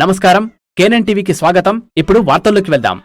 నమస్కారం. కేనన్ టీవీకి స్వాగతం. ఇప్పుడు వార్తల్లోకి వెళ్దాం.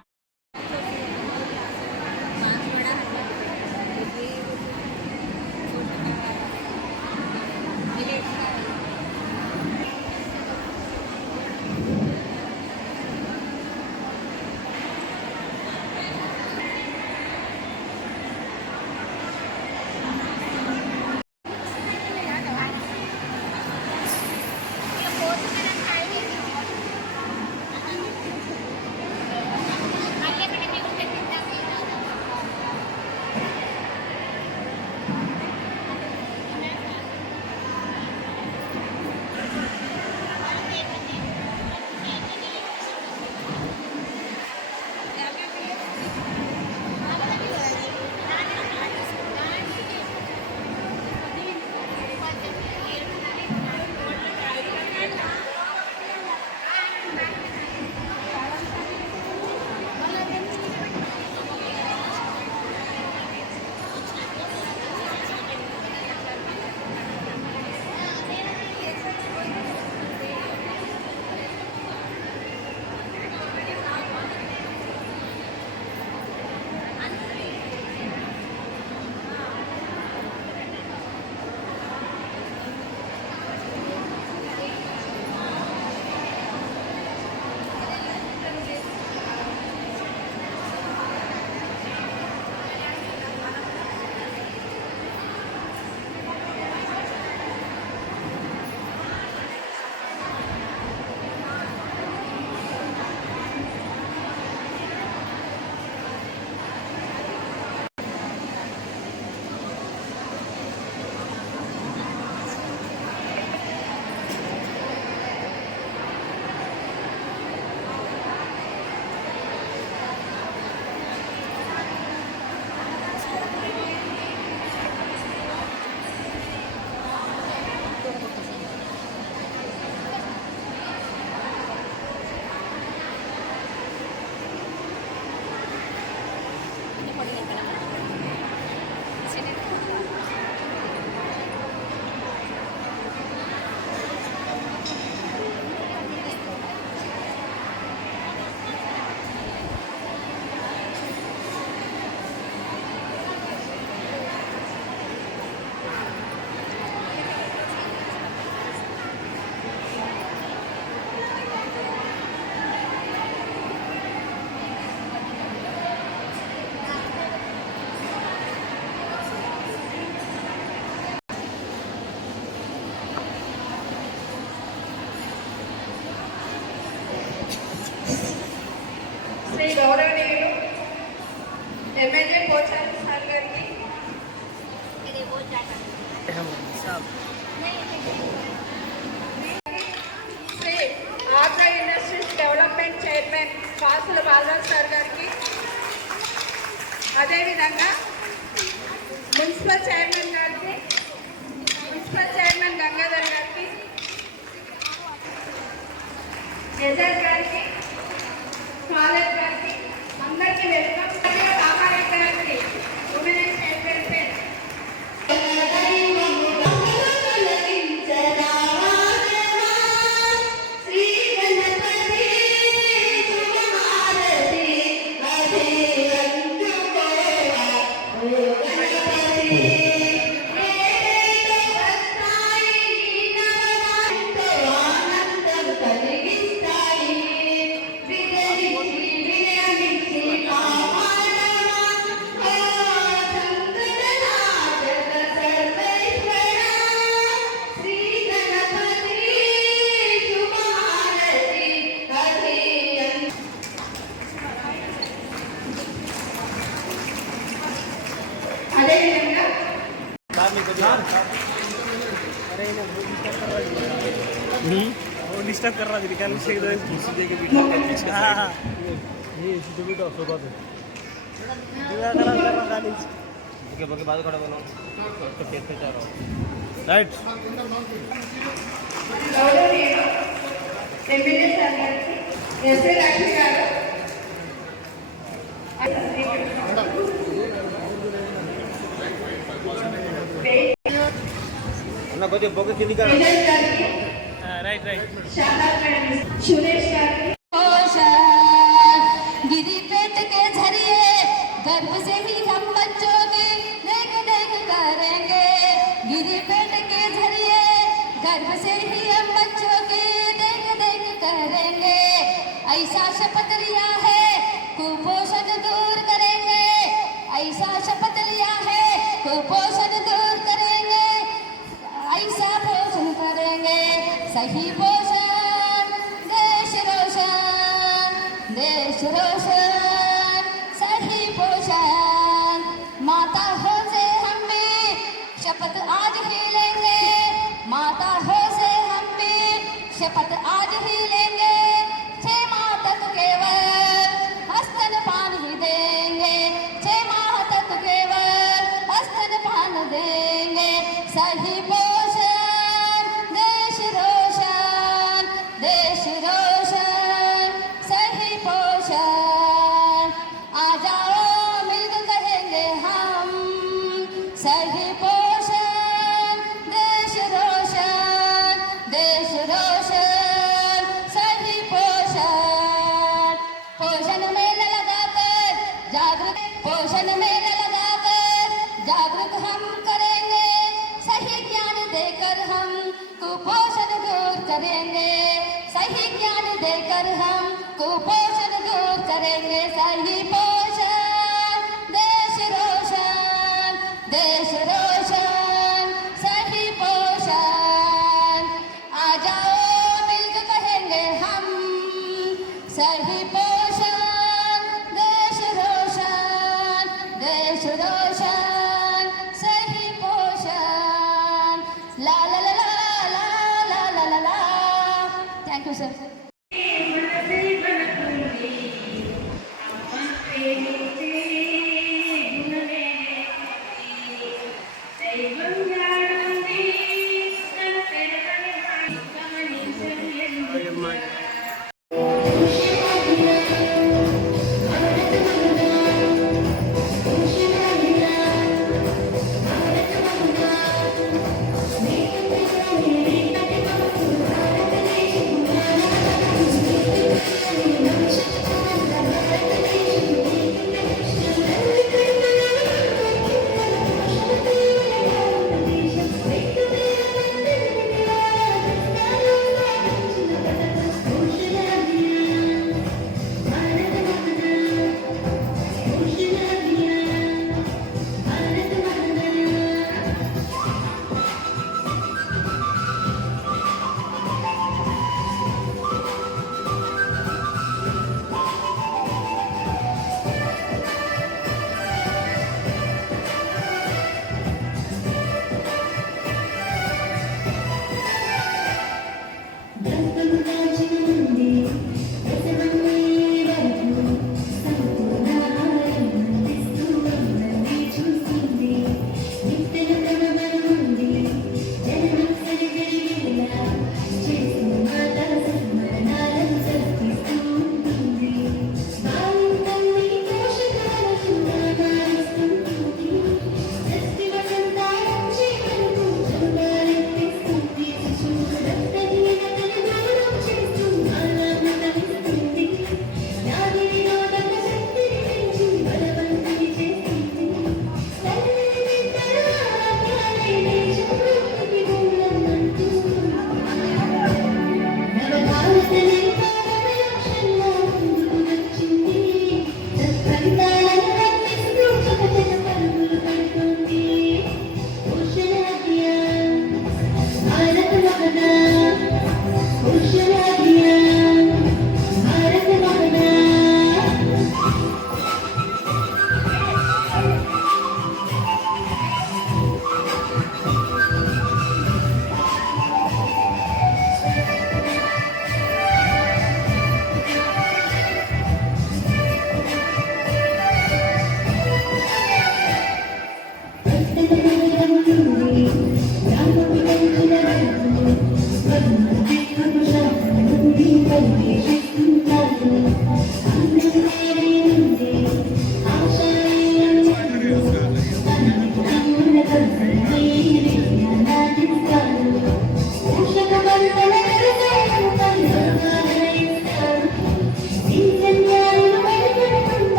చైర్మన్ కాసుల బాలరాజ్ సార్ గారికి. అదేవిధంగా మున్సిపల్ చైర్మన్ గారికి మున్సిపల్ చైర్మన్ గంగాధర్ గారికి ఎజర్ గారికి కాలేజ్ గారికి అందరికీ welcome. डिस्टर्ब कर रहा था निकाल से इधर दूसरे के वीडियो के बीच हाँ हाँ ये सीधे भी तो सोफा पे दिया करा करा गाली ओके बाकी बात करो बोलो तो खेत पे जा रहा हूँ Right right right Suresh గారికి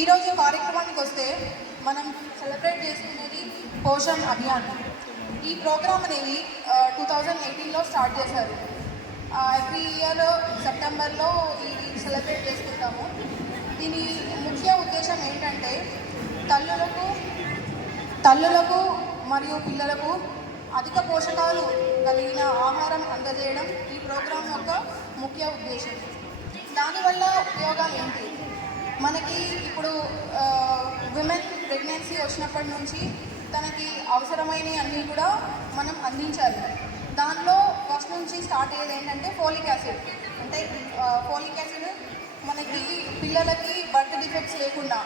ఈరోజు కార్యక్రమానికి వస్తే మనం సెలబ్రేట్ చేసుకునేది పోషణ్ అభియాన్. ఈ ప్రోగ్రామ్ అనేది టూ థౌజండ్ ఎయిటీన్లో స్టార్ట్ చేశారు. ఎవ్రీ ఇయర్ సెప్టెంబర్లో ఇది సెలబ్రేట్ చేసుకుంటాము. దీని ముఖ్య ఉద్దేశం ఏంటంటే తల్లులకు తల్లులకు మరియు పిల్లలకు అధిక పోషకాలు కలిగిన ఆహారం అందజేయడం ఈ ప్రోగ్రాం యొక్క ముఖ్య ఉద్దేశం. దానివల్ల ఉపయోగాలు ఏంటి? మనకి ఇప్పుడు విమెన్ ప్రెగ్నెన్సీ వచ్చినప్పటి నుంచి తనకి అవసరమైనవి అన్నీ కూడా మనం అందించాలి. దానిలో ఫస్ట్ నుంచి స్టార్ట్ అయ్యేది ఏంటంటే ఫోలిక్ యాసిడ్ అంటే ఫోలిక్ యాసిడ్ మనకి పిల్లలకి బర్త్ డిఫెక్ట్స్ లేకుండా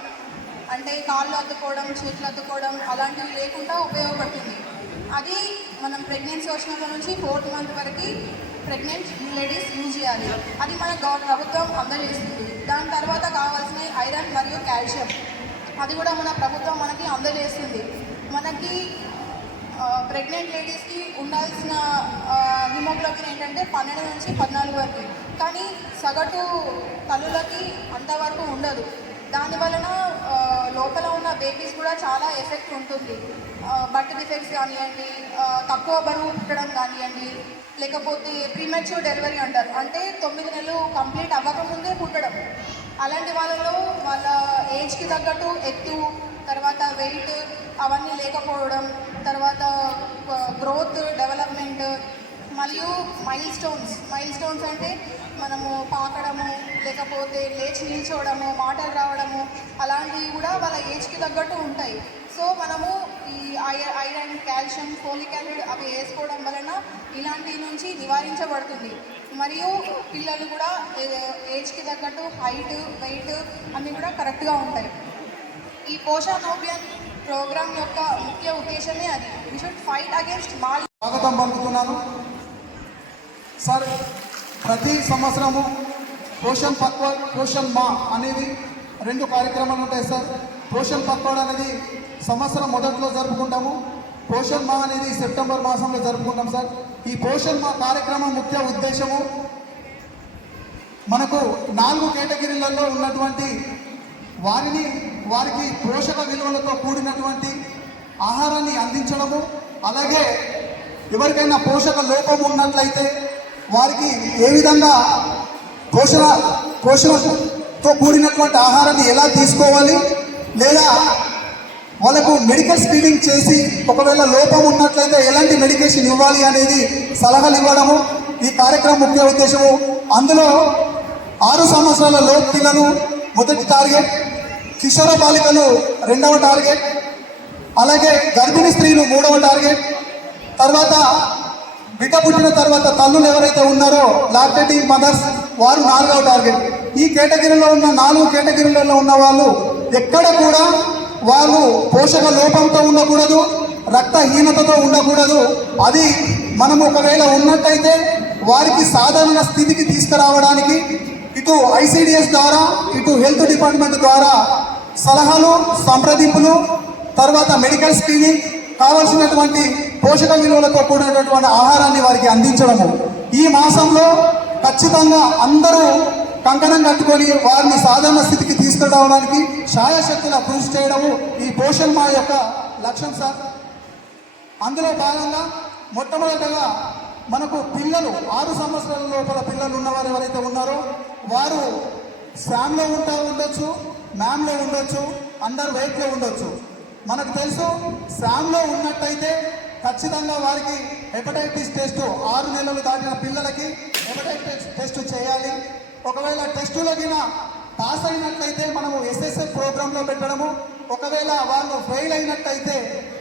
అంటే కాళ్ళు అద్దుకోవడం చేతులు అద్దుకోవడం అలాంటివి లేకుండా ఉపయోగపడుతుంది. అది మనం ప్రెగ్నెన్సీ వచ్చినప్పటి నుంచి ఫోర్త్ మంత్ వరకు ప్రెగ్నెంట్ లేడీస్ యూజ్ చేయాలి. అది మన గవ ప్రభుత్వం అందజేస్తుంది. దాని తర్వాత కావాల్సిన ఐరన్ మరియు కాల్షియం. అది కూడా మన ప్రభుత్వం మనకి అందజేస్తుంది. మనకి ప్రెగ్నెంట్ లేడీస్కి ఉండాల్సిన హిమోగ్లోబిన్ ఏంటంటే పన్నెండు నుంచి పద్నాలుగు వరకు. కానీ సగటు తల్లులకి అంతవరకు ఉండదు. దానివలన లోపల ఉన్న బేబీస్ కూడా చాలా ఎఫెక్ట్ ఉంటుంది. బట్ డిఫెక్ట్స్ కానివ్వండి తక్కువ బరువు పుట్టడం కానివ్వండి లేకపోతే ప్రీమెచ్యూర్ డెలివరీ అంటారు. అంటే తొమ్మిది నెలలు కంప్లీట్ అవ్వకముందే పుట్టడం. అలాంటి వాళ్ళలో వాళ్ళ ఏజ్కి తగ్గట్టు ఎత్తు తర్వాత వెయిట్ అవన్నీ లేకపోవడం తర్వాత గ్రోత్ డెవలప్మెంట్ మరియు మైల్ స్టోన్స్ మైల్ స్టోన్స్ అంటే మనము పాకడము లేకపోతే లేచి నిల్చోవడము మాటలు రావడము అలాంటివి కూడా వాళ్ళ ఏజ్కి తగ్గట్టు ఉంటాయి. సో మనము ఈ ఐ- ఐరన్ కాల్షియం ఫోలిక్ యాసిడ్ అవి వేసుకోవడం వలన ఇలాంటి నుంచి నివారించబడుతుంది. మరియు పిల్లలు కూడా ఏజ్కి తగ్గట్టు హైట్ వెయిట్ అన్నీ కూడా కరెక్ట్గా ఉంటాయి. ఈ పోషణ్ ప్రోగ్రామ్ యొక్క ముఖ్య ఉద్దేశమే అది. వీ షుడ్ ఫైట్ అగేన్స్ట్ మాల్ స్వాగతం పలుకుతున్నాను. సార్ ప్రతి సంవత్సరము పోషణ్ పక్వాడ్ పోషణ్ మా అనేవి రెండు కార్యక్రమాలు ఉంటాయి సార్. పోషణ్ పక్వాడ్ అనేది సంవత్సరం మొదట్లో జరుపుకుంటాము. పోషణ్ మా అనేది సెప్టెంబర్ మాసంలో జరుపుకుంటాం సార్. ఈ పోషణ్ మా కార్యక్రమం ముఖ్య ఉద్దేశము. మనకు నాలుగు కేటగిరీలలో ఉన్నటువంటి వారిని వారికి పోషక విలువలతో కూడినటువంటి ఆహారాన్ని అందించడము. అలాగే ఎవరికైనా పోషక లోపం ఉన్నట్లయితే వారికి ఏ విధంగా పోషణ పోషణతో కూడినటువంటి ఆహారాన్ని ఎలా తీసుకోవాలి? లేదా వాళ్ళకు మెడికల్ స్క్రీనింగ్ చేసి ఒకవేళ లోపం ఉన్నట్లయితే ఎలాంటి మెడికేషన్ ఇవ్వాలి అనేది సలహాలు ఇవ్వడము ఈ కార్యక్రమం ముఖ్య ఉద్దేశము. అందులో ఆరు సంవత్సరాల లోపు పిల్లలు మొదటి టార్గెట్ కిషోర బాలికలు రెండవ టార్గెట్ అలాగే గర్భిణీ స్త్రీలు మూడవ టార్గెట్ తర్వాత బిడ్డ పుట్టిన తర్వాత తల్లులు ఎవరైతే ఉన్నారో లాక్టేటింగ్ మదర్స్ వారు నాలుగవ టార్గెట్. ఈ కేటగిరీలో ఉన్న నాలుగు కేటగిరీలలో ఉన్న వాళ్ళు ఎక్కడ కూడా వాళ్ళు పోషక లోపంతో ఉండకూడదు రక్తహీనతతో ఉండకూడదు. అది మనం ఒకవేళ ఉన్నట్టయితే వారికి సాధారణ స్థితికి తీసుకురావడానికి ఇటు ఐసిడిఎస్ ద్వారా ఇటు హెల్త్ డిపార్ట్మెంట్ ద్వారా సలహాలు సంప్రదింపులు తర్వాత మెడికల్ స్క్రీనింగ్ కావలసినటువంటి పోషక విలువలతో కూడినటువంటి ఆహారాన్ని వారికి అందించడము. ఈ మాసంలో ఖచ్చితంగా అందరూ కంకణం కట్టుకొని వారిని సాధారణ స్థితికి తీసుకురావడానికి శాయశక్తుల కృషి చేయడము ఈ పోషణ్ మా యొక్క లక్ష్యం సార్. అందులో భాగంగా మొట్టమొదటగా మనకు పిల్లలు ఆరు సంవత్సరాల లోపల పిల్లలు ఉన్నవారు ఎవరైతే ఉన్నారో వారు శామ్లో ఉంటా ఉండొచ్చు మ్యామ్లో ఉండొచ్చు అండర్ వెయిట్లో ఉండొచ్చు. మనకు తెలుసు శామ్లో ఉన్నట్టయితే ఖచ్చితంగా వారికి హెపటైటిస్ టెస్ట్ ఆరు నెలలు దాటిన పిల్లలకి హెపటైటిస్ టెస్ట్ చేయాలి. ఒకవేళ టెస్టులకిన పాస్ అయినట్లయితే మనము ఎస్ఎస్ఎఫ్ ప్రోగ్రాంలో పెట్టడము. ఒకవేళ వాళ్ళు ఫెయిల్ అయినట్టయితే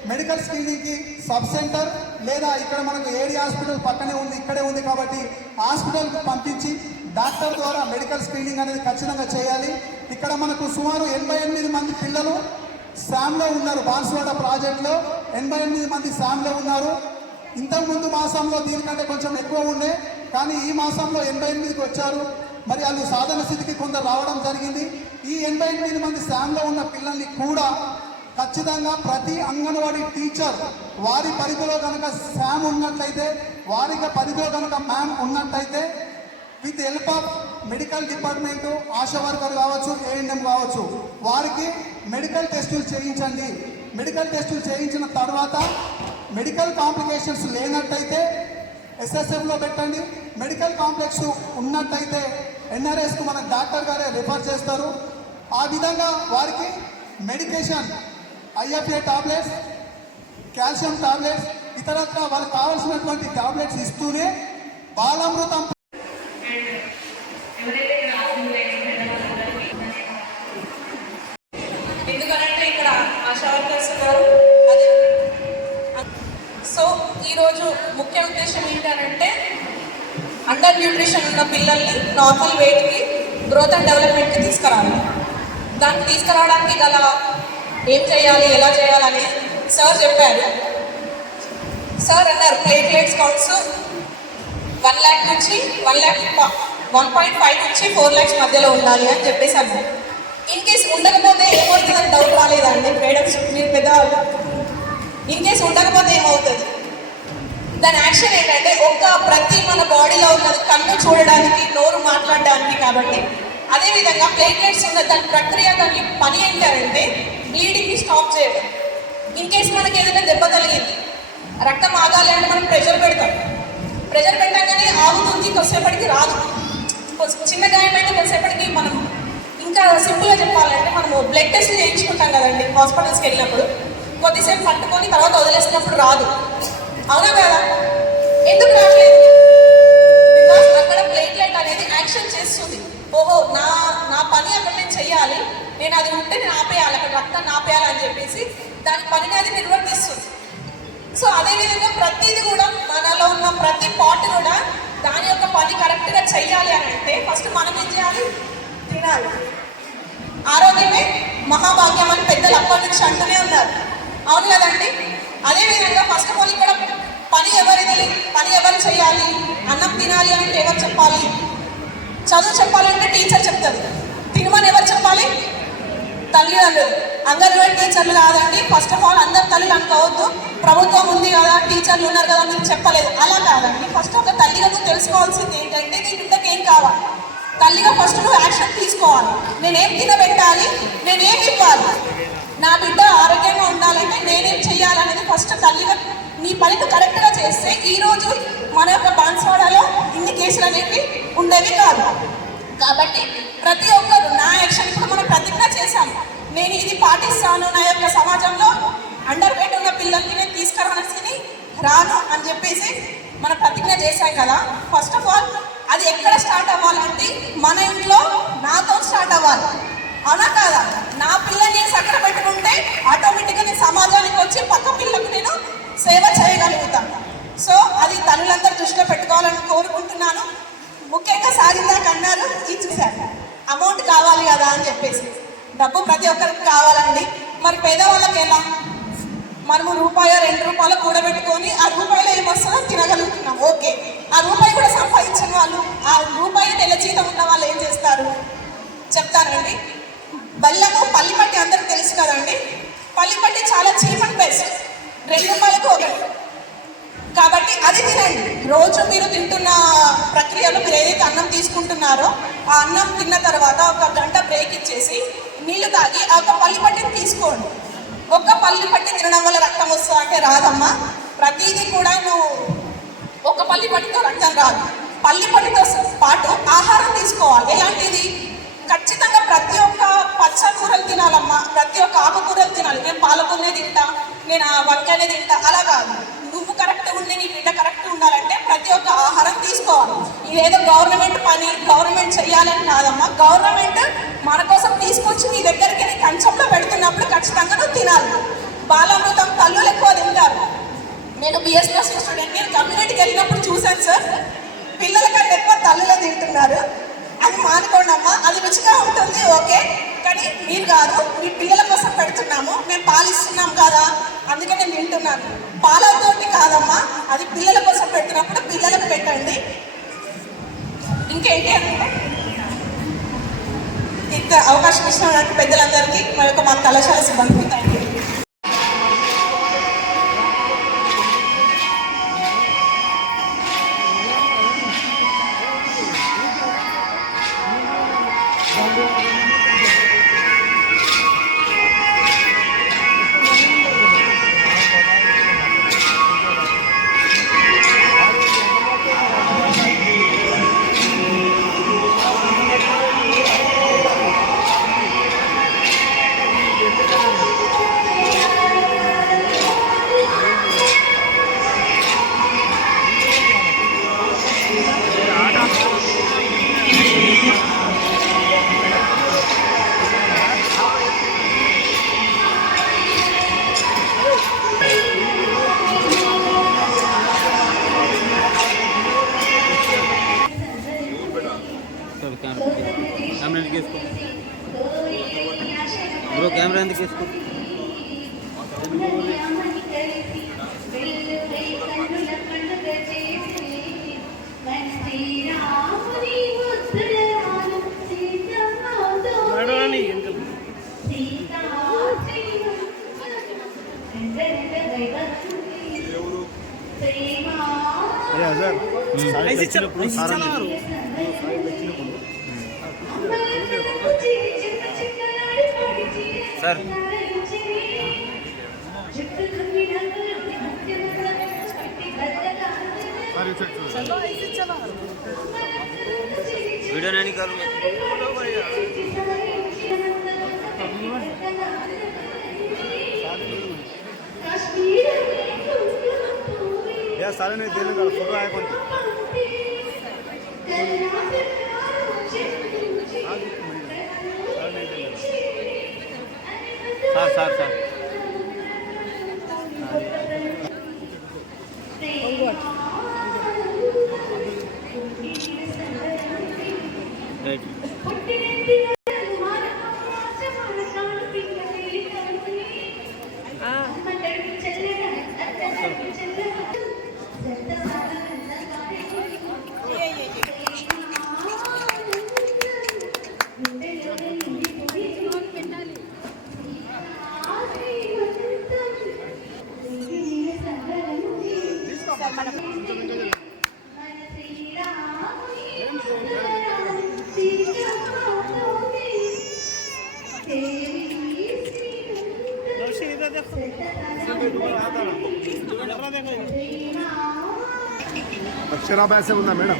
మెడికల్ స్క్రీనింగ్కి సబ్ సెంటర్ లేదా ఇక్కడ మనకు ఏడి హాస్పిటల్ పక్కనే ఉంది ఇక్కడే ఉంది కాబట్టి హాస్పిటల్కి పంపించి డాక్టర్ ద్వారా మెడికల్ స్క్రీనింగ్ అనేది ఖచ్చితంగా చేయాలి. ఇక్కడ మనకు సుమారు ఎనభై ఎనిమిది మంది పిల్లలు శామ్లో ఉన్నారు బాన్స్వాడ ప్రాజెక్ట్లో. ఎనభై ఎనిమిది మంది శామ్లో ఉన్నారు. ఇంతకుముందు మాసంలో దీనికంటే కొంచెం ఎక్కువ ఉండే కానీ ఈ మాసంలో ఎనభై ఎనిమిదికి వచ్చారు. మరి వాళ్ళు సాధన స్థితికి కొందరు రావడం జరిగింది. ఈ ఎనభై ఎనిమిది మంది శామ్లో ఉన్న పిల్లల్ని కూడా ఖచ్చితంగా ప్రతి అంగన్వాడీ టీచర్ వారి పరిధిలో కనుక శామ్ ఉన్నట్లయితే వారికి పరిధిలో కనుక మ్యామ్ ఉన్నట్లయితే with help of medical department ASHA worker కావచ్చు ఏఎన్ఎం కావచ్చు వారికి మెడికల్ టెస్టులు చేయించండి. మెడికల్ టెస్టులు చేయించిన తర్వాత మెడికల్ కాంప్లికేషన్స్ లేనట్టయితే ఎస్ఎస్ఎఫ్లో పెట్టండి. మెడికల్ కాంప్లెక్స్ ఉన్నట్టయితే ఎన్ఆర్ఎస్కు మన డాక్టర్ గారే రిఫర్ చేస్తారు. ఆ విధంగా వారికి medication IFA tablets calcium tablets ఇతరత్ర వాళ్ళకి కావాల్సినటువంటి టాబ్లెట్స్ ఇస్తూనే బాలామృతం ఎందుకనంటే ఇక్కడ ఆశా వర్కర్స్ ఉన్నారు అదే సో ఈరోజు ముఖ్య ఉద్దేశం అండర్ న్యూట్రిషన్ ఉన్న పిల్లల్ని నార్మల్ వెయిట్కి గ్రోత్ అండ్ డెవలప్మెంట్కి తీసుకురావాలి. దాన్ని తీసుకురావడానికి గల ఏం చేయాలి ఎలా చేయాలని సార్ చెప్పారు. సార్ అన్నారు ప్లేట్లెట్స్ కౌంట్స్ వన్ ల్యాక్ నుంచి one lakh one point five నుంచి ఫోర్ ల్యాక్స్ మధ్యలో ఉండాలి అని చెప్పేసి అన్నారు. ఇన్ కేస్ ఉండకపోతే ఏమవుతుందని డౌట్ రాలేదండి మేడం మీరు పెద్దవాళ్ళు ఇన్ కేస్ ఉండకపోతే ఏమవుతుంది? దాని యాక్షన్ ఏంటంటే ఒక ప్రతి మన బాడీలో ఉన్నది కన్ను చూడడానికి నోరు మాట్లాడడానికి కాబట్టి. అదేవిధంగా ప్లేట్లెట్స్ ఉన్న దాని ప్రక్రియ దాని పని ఏంటంటే బ్లీడింగ్ని స్టాప్ చేయడం. ఇన్ కేస్ మనకి ఏదైనా దెబ్బ తగిలింది రక్తం ఆగాలి అంటే మనం ప్రెషర్ పెడతాం. ప్రెషర్ పెట్టగానే ఆగుతుంది కొద్దిసేపటికి రాదు. చిన్న గాయం అయితే కొద్దిసేపటికి మనం ఇంకా సింపుల్గా చెప్పాలంటే మనము బ్లడ్ టెస్ట్ చేయించుకుంటాం కదండి హాస్పిటల్స్కి వెళ్ళినప్పుడు. కొద్దిసేపు పట్టుకొని తర్వాత వదిలేసినప్పుడు రాదు. అవునా కదా ఎందుకు రావట్లేదు? బికాస్ అక్కడ ప్లేట్లెట్ అనేది యాక్షన్ చేస్తుంది. ఓహో నా నా పని అక్కడ నేను చెయ్యాలి. నేను అది ఉంటే నేను ఆపేయాలి అక్కడ రక్తాన్ని ఆపేయాలి అని చెప్పేసి దాని పనిని అది నిర్వర్తిస్తుంది. సో అదేవిధంగా ప్రతిది కూడా మనలో ఉన్న ప్రతి పార్ట్ కూడా దాని యొక్క పని కరెక్ట్గా చెయ్యాలి అని అంటే ఫస్ట్ మనం ఏం చేయాలి? తినాలి. ఆరోగ్యమే మహాభాగ్యం అని పెద్దలు అప్పటి నుంచి అంటూనే ఉన్నారు. అవును కదండి? అదేవిధంగా ఫస్ట్ ఆఫ్ ఆల్ ఇక్కడ పని ఎవరిది? పని ఎవరు చేయాలి? అన్నం తినాలి అంటే ఎవరు చెప్పాలి? చదువు చెప్పాలంటే టీచర్ చెప్తుంది తినమని ఎవరు చెప్పాలి? తల్లిదండ్రులు అందరిలో టీచర్లు కాదండి. ఫస్ట్ ఆఫ్ ఆల్ అందరు తల్లిలు అనుకోవద్దు. ప్రభుత్వం ఉంది కదా టీచర్లు ఉన్నారు కదా మీరు చెప్పలేదు. అలా కాదండి. ఫస్ట్ ఒక తల్లిగా నువ్వు తెలుసుకోవాల్సింది ఏంటంటే నీ బిడ్డకి ఏం కావాలి? తల్లిగా ఫస్ట్ నువ్వు యాక్షన్ తీసుకోవాలి. నేనేం తినబెట్టాలి? నేనేం ఇవ్వాలి? నా బిడ్డ ఆరోగ్యంగా ఉండాలంటే నేనేం చెయ్యాలనేది ఫస్ట్ తల్లిగా నీ పనిని కరెక్ట్గా చేస్తే ఈరోజు మన యొక్క బాన్స్వాడలో ఇన్ని కేసులు అనేవి ఉండేవి కాదు. కాబట్టి ప్రతి ఒక్కరు నా యాక్షన్ ఇప్పుడు మనం ప్రతిజ్ఞ చేశాను నేను ఇది పాటిస్తాను నా యొక్క సమాజంలో అండర్ వెయిట్ ఉన్న పిల్లల్ని నేను తీసుకురావాల్సింది రాను అని చెప్పేసి మనం ప్రతిజ్ఞ చేశాం కదా. ఫస్ట్ ఆఫ్ ఆల్ అది ఎక్కడ స్టార్ట్ అవ్వాలంటే మన ఇంట్లో నాతో స్టార్ట్ అవ్వాలి. అవునా కాదా? నా పిల్లని నేను సక్కర పెట్టుకుంటే ఆటోమేటిక్గా నేను సమాజానికి వచ్చి పక్క పిల్లలకు నేను సేవ చేయగలుగుతాం. సో అది తల్లులందరూ దృష్టిలో పెట్టుకోవాలని కోరుకుంటున్నాను. ముఖ్యంగా సారిందాక అన్నారు ఇది అమౌంట్ కావాలి కదా అని చెప్పేసి. డబ్బు ప్రతి ఒక్కరికి కావాలండి. మరి పేదవాళ్ళకి ఎలా? మనము రూపాయి రెండు రూపాయలు కూడబెట్టుకొని ఆ రూపాయలు ఏమొస్తుందో తినగలుగుతున్నాం. ఓకే. ఆ రూపాయి కూడా సంపాదించిన వాళ్ళు ఆ రూపాయి నెల జీతం ఉన్న వాళ్ళు ఏం చేస్తారు? చెప్తానండి. బల్లము పల్లిపట్టి అందరికి తెలుసు కదండి. పల్లిపట్టి చాలా చీప్ అండ్ బెస్ట్. రెండు రూపాయలకు ఒకటి కాబట్టి అది తినండి. రోజు మీరు తింటున్న ప్రక్రియలో మీరు ఏదైతే అన్నం తీసుకుంటున్నారో ఆ అన్నం తిన్న తర్వాత ఒక గంట బ్రేక్ ఇచ్చేసి నీళ్ళు తాగి ఆ ఒక పల్లి పట్టిని తీసుకోండి. ఒక్క పల్లి పట్టి తినడం వల్ల రక్తం వస్తుంది అంటే రాదమ్మా. ప్రతిదీ కూడా నువ్వు ఒక పల్లి పట్టితో రక్తం రాదు. పల్లి పట్టితో పాటు ఆహారం తీసుకోవాలి. ఎలాంటిది? ఖచ్చితంగా ప్రతి ఒక్క పచ్చ కూరలు తినాలమ్మా. ప్రతి ఒక్క ఆకుకూరలు తినాలి. నేను పాలకూరనే తింటా నేను ఆ వంకాయనే తింటా. అలా కాదు. నువ్వు కరెక్ట్ ఉండి నీ బిడ్డ కరెక్ట్ ఉండాలంటే ప్రతి ఒక్క ఆహారం తీసుకోవాలి. ఇదేదో గవర్నమెంట్ పని గవర్నమెంట్ చేయాలని కాదమ్మా. గవర్నమెంట్ మన కోసం తీసుకొచ్చి నీ దగ్గరికి నీ కంచంలో పెడుతున్నప్పుడు ఖచ్చితంగా నువ్వు తినాలి. బాలామృతం తల్లులు ఎక్కువ తింటారు. నేను బిఎస్ఎస్ స్టూడెంట్ నేను కమ్యూనిటీకి వెళ్ళినప్పుడు చూశాను సార్ పిల్లల కంటే ఎక్కువ తల్లులే తింటున్నారు. పెడుతున్నామా? అమ్మా అది రుచిగా ఉంటుంది ఓకే? కానీ మీరు కాదు మీ పిల్లల కోసం పెడుతున్నాము. మేము పాలిస్తున్నాం కదా? అందుకే నేను వింటున్నాను. పాలతోటి కాదమ్మా అది పిల్లల కోసం పెడుతున్నప్పుడు పిల్లలకు పెట్టండి. ఇంకేంటి అంటే ఇంత అవకాశం ఇచ్చిన పెద్దలందరికీ మా యొక్క మా కళాశాల సిబ్బందికి థ్యాంక్ యూ सर वीडियो नहीं करूँ कश्मीर या सारे ने देने का फोटो आया कौन सर सर सर రైట్ అక్షరాభ్యాస ఉందా మేడం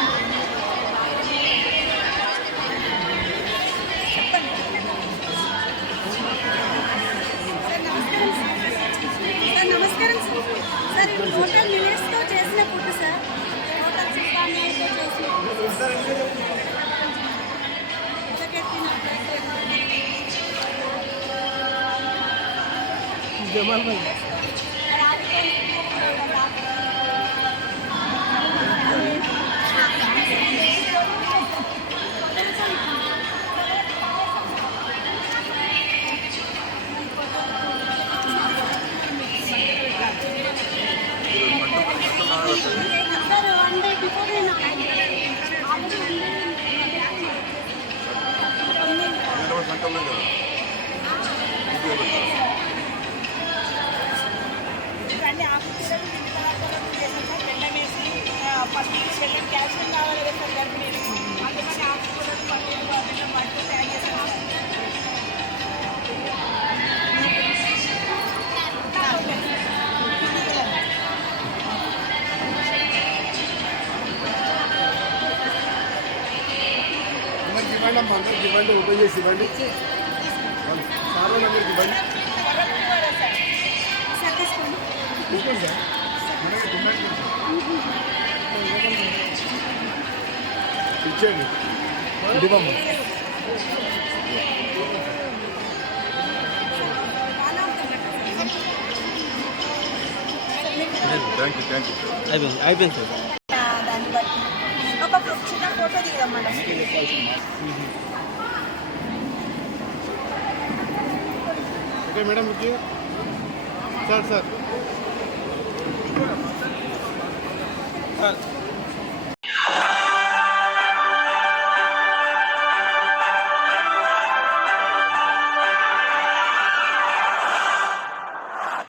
సార్ ఇది టోటల్ చేసిన ఫుడ్ సార్. టోటల్ సిస్టాన్యాలతో చేసిన జమాల్ భాయ్ ఇవ్వండి. అందరికి ఇవ్వండి ఓపెన్ చేసి ఇవ్వండి. సార్ అందరికి ఇవ్వండి. ఇచ్చేయండి. ఇదిగోమ్మా థ్యాంక్ యూ థ్యాంక్ యూ అయిపోయింది అయిపోయింది సార్ ఆ, దాన్ని బట్టి ఒక చిన్న ఫోటో దిగుదాం మేడం ఓకే మేడం మీకు సార్ సార్